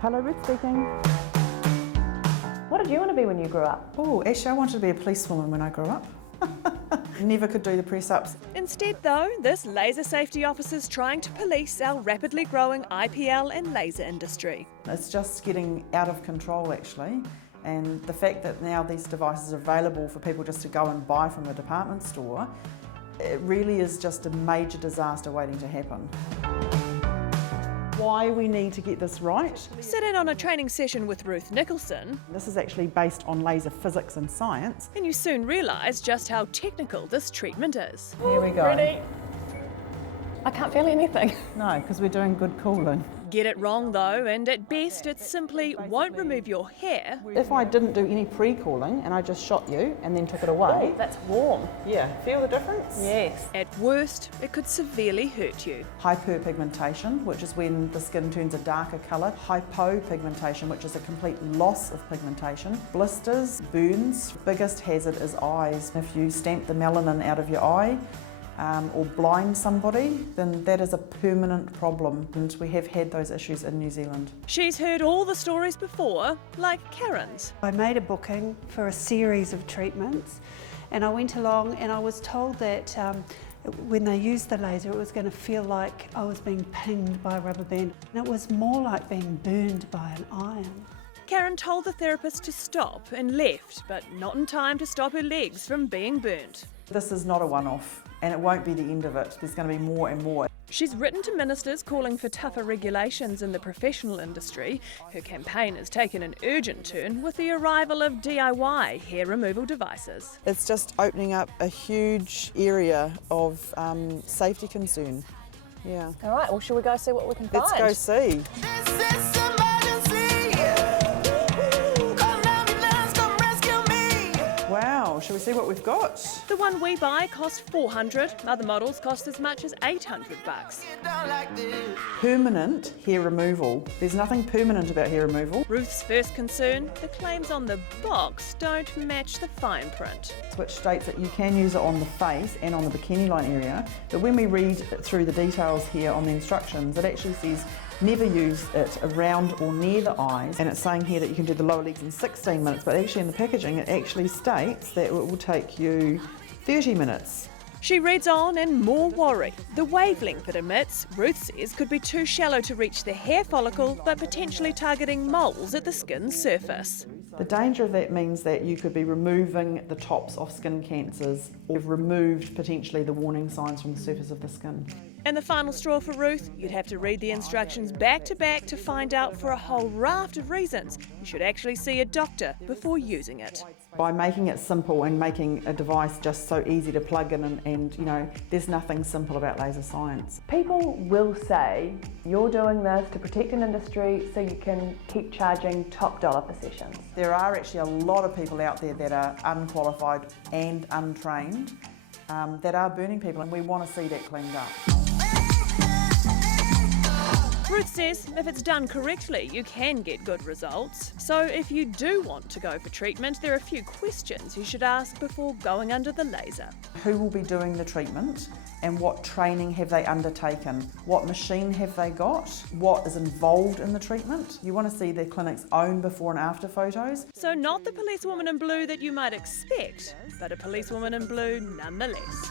Hello, Ruth speaking. What did you want to be when you grew up? Oh, actually I wanted to be a policewoman when I grew up. Never could do the press-ups. Instead though, this laser safety officer's trying to police our rapidly growing IPL and laser industry. It's just getting out of control actually, and the fact that now these devices are available for people just to go and buy from a department store, it really is just a major disaster waiting to happen. Why we need to get this right. Sit in on a training session with Ruth Nicholson This is actually based on laser physics and science. and you soon realise just how technical this treatment is. Here we go. Ready? I can't feel anything. No, because we're doing good cooling. Get it wrong though, and at best it simply won't remove your hair. If I didn't do any pre-cooling and I just shot you and then took it away, That's warm. yeah, feel the difference? Yes. At worst, it could severely hurt you. Hyperpigmentation, which is when the skin turns a darker colour. Hypopigmentation, which is a complete loss of pigmentation. Blisters, burns. Biggest hazard is eyes. If you stamp the melanin out of your eye, or blind somebody, then that is a permanent problem, and we have had those issues in New Zealand. She's heard all the stories before, like Karen's. I made a booking for a series of treatments and I went along and I was told that when they used the laser it was going to feel like I was being pinged by a rubber band, and it was more like being burned by an iron. Karen told the therapist to stop and left, but not in time to stop her legs from being burnt. This is not a one-off, and it won't be the end of it. There's going to be more and more. She's written to ministers calling for tougher regulations in the professional industry. Her campaign has taken an urgent turn with the arrival of DIY hair removal devices. It's just opening up a huge area of safety concern. Yeah. All right, well, shall we go see what we can Let's find? go see. Wow, shall we see what we've got? The one we buy cost $400. Other models cost as much as $800. Permanent hair removal. There's nothing permanent about hair removal, Ruth's first concern, the claims on the box don't match the fine print. which states that you can use it on the face and on the bikini line area. But when we read through the details here on the instructions, it actually says never use it around or near the eyes. And it's saying here that you can do the lower legs in 16 minutes, but actually in the packaging it actually states that it will take you 30 minutes. She reads on and more worry. The wavelength it emits, Ruth says, could be too shallow to reach the hair follicle, but potentially targeting moles at the skin's surface. The danger of that means that you could be removing the tops of skin cancers or have removed potentially the warning signs from the surface of the skin. And the final straw for Ruth, you'd have to read the instructions back to back to find out for a whole raft of reasons you should actually see a doctor before using it. By making it simple and making a device just so easy to plug in and you know, there's nothing simple about laser science. People will say you're doing this to protect an industry so you can keep charging top dollar for sessions. There are actually a lot of people out there that are unqualified and untrained that are burning people, and we want to see that cleaned up. Ruth says if it's done correctly, you can get good results. So if you do want to go for treatment, there are a few questions you should ask before going under the laser. Who will be doing the treatment and what training have they undertaken? What machine have they got? What is involved in the treatment? You want to see the clinic's own before and after photos. So not the policewoman in blue that you might expect, but a policewoman in blue nonetheless.